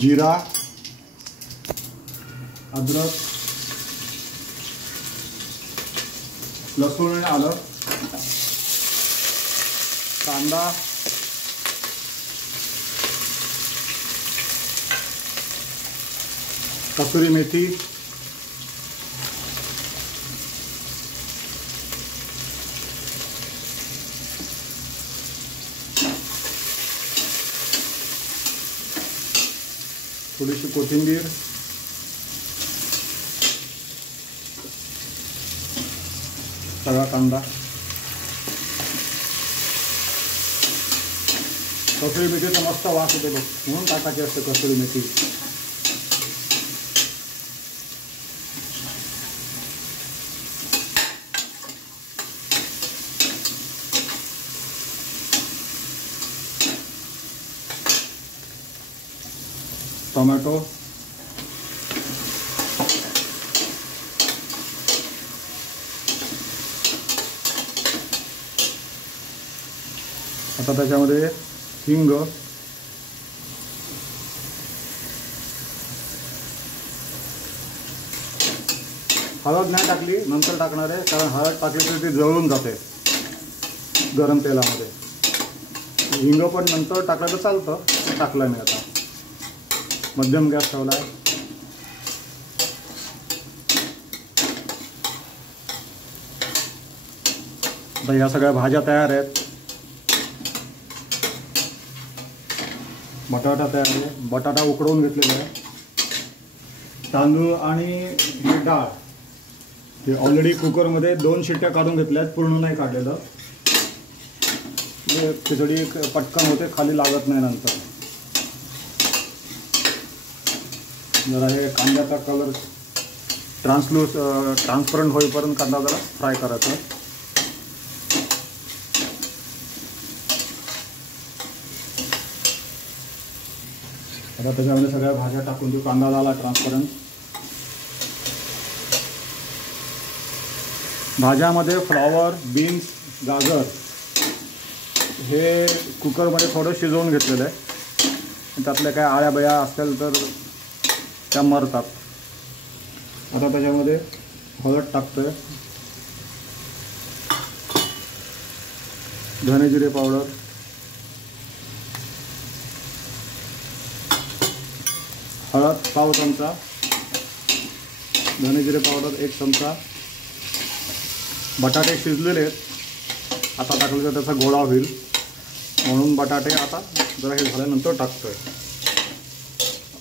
जीरा, अद्रक, लसूण आणि आलं, कांदा, कसुरी मेथी, थोडीशी कोथिंबीर, सगळा कांदा, कसुरी मेथीचा मस्त वास येते बघ, म्हणून टाकायची असते कसुरी मेथी. टोमॅटो, आता त्याच्यामध्ये हिंग, हळद नाही टाकली, नंतर टाकणार आहे, कारण हळद टाकली तर ती जळून जाते गरम तेलामध्ये. हिंग पण नंतर टाकलं तर चालतं, टाकलं मी आता. मध्यम गॅस ठेवला आहे. आता या सगळ्या भाज्या तयार आहेत. बटाटा तयार आहे, बटाटा उकडवून घेतलेला आहे. तांदूळ आणि ही डाळ हे ऑलरेडी कुकरमध्ये 2 शिट्ट्या काढून घेतल्या आहेत, पूर्ण नाही काढलेलं. खिचडी पटकन होते, खाली लागत नाही नंतर. जरा हे कांद्याचा कलर ट्रान्सपरंट होईपर्यंत कांदा जरा फ्राय करायचा. आता त्याच्यामध्ये सगळ्या भाज्या टाकून देऊ. कांदा झाला ट्रान्सपरंट. भाज्यामध्ये फ्लॉवर, बीन्स, गाजर हे कुकरमध्ये थोडं शिजवून घेतलेलं आहे. त्यातल्या काय आळ्या बया असतील तर त्या मरतात. आता त्याच्यामध्ये हळद टाकतोय, धने जिरे पावडर, हळद पाव चमचा, धने जिरे पावडर 1 चमचा. बटाटे शिजलेले आहेत, आता टाकलं तर त्याचा गोळा होईल, म्हणून बटाटे आता जरा हे झाल्यानंतर टाकतोय.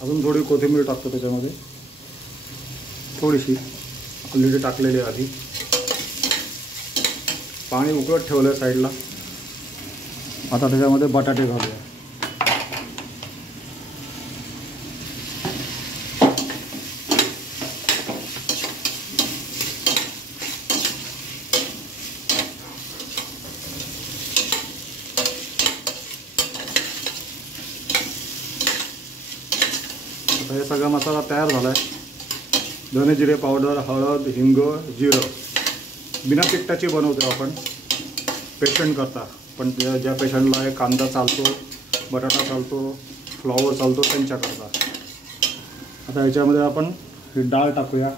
अजून थोडी कोथिंबीर टाकतो त्याच्यामध्ये, थोडीशी ऑलरेडी टाकलेली आधी. पाणी उकळत ठेवलं आहे साईडला. आता त्याच्यामध्ये बटाटे घालूया. आता हे सगळा मसाला तयार झाला आहे. धने जिरे पावडर, हळद, हिंग, जिरं बिना तिखटाची बनवतो आपण पेशंट करता. पण ज्या पेशंटला कांदा चालतो, बटाटा चालतो, फ्लॉवर चालतो त्यांच्याकरता. आता याच्यामध्ये आपण ही डाळ टाकूया.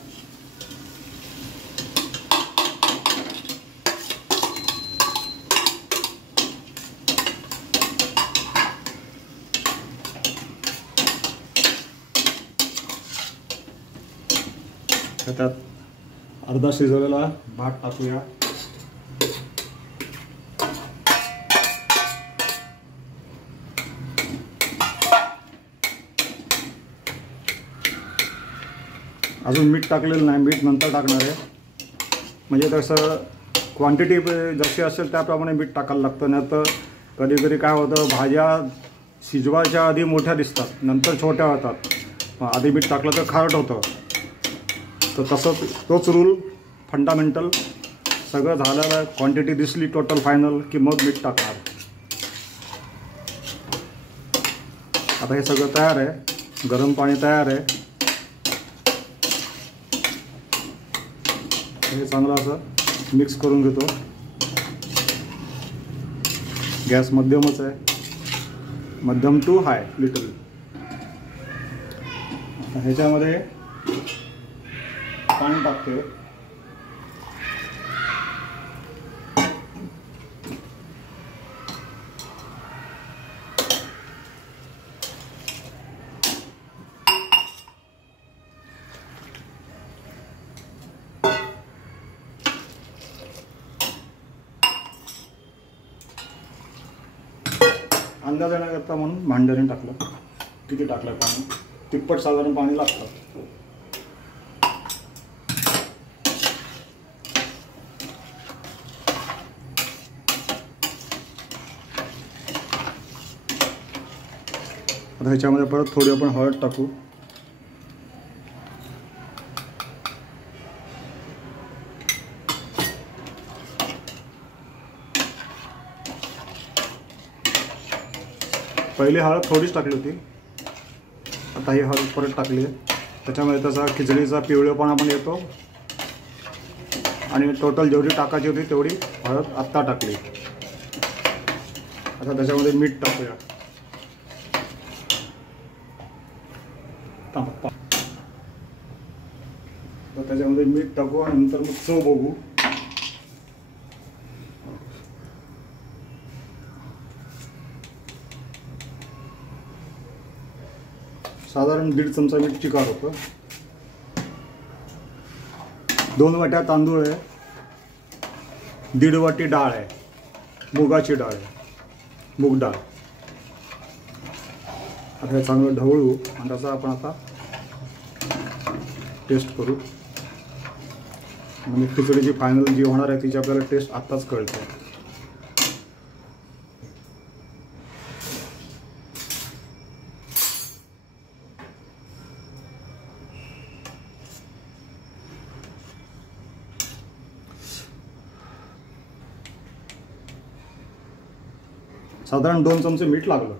त्यात अर्धा शिजवलेला भात टाकूया. अजून मीठ टाकलेलं नाही, मीठ नंतर टाकणार आहे. म्हणजे तसं क्वांटिटी जशी असेल त्याप्रमाणे मीठ टाकायला लागतं. नाही तर कधी कधी काय होतं, भाज्या शिजवायच्या आधी मोठ्या दिसतात, नंतर छोट्या होतात. आधी मीठ टाकलं तर खारट होतं. तर तसंच तोच रूल फंडामेंटल. सगळं झालेलं, क्वांटिटी दिसली टोटल फायनल की मग मीठ टाकणार. आता हे सगळं तयार आहे, गरम पाणी तयार आहे. हे चांगलं असं मिक्स करून घेतो. गॅस मध्यमच आहे, मध्यम टू हाय लिटल. ह्याच्यामध्ये पाणी टाकते. अंदाज येण्याकरता म्हणून भांड्याने टाकलं. किती टाकलं पाणी, तिप्पट साधारण पाणी लागतं. आता ह्याच्यामध्ये परत थोडी आपण हळद टाकू. पहिली हळद थोडीच टाकली होती, आता ही हळद परत टाकली आहे. त्याच्यामुळे त्याचा खिचडीचा पिवळेपणा पण येतो आणि टोटल जेवढी टाकायची होती तेवढी हळद आत्ता टाकली. आता त्याच्यामध्ये मीठ टाकूया. त्याच्यामध्ये मीठ टाकू आणि नंतर मग चव बघू. साधारण 1.5 चमचा मीठ चिकार होतं. 2 वाट्या तांदूळ आहे, 1.5 वाटी डाळ आहे, मुगाची डाळ आहे, मूग डाळ. आता हे चांगलं ढवळू आणि त्याचा आपण आता टेस्ट करू. म्हणजे खिचडीची फायनल जी होणार आहे तिची आपल्याला टेस्ट आत्ताच कळते. साधारण 2 चमचे मीठ लागलं.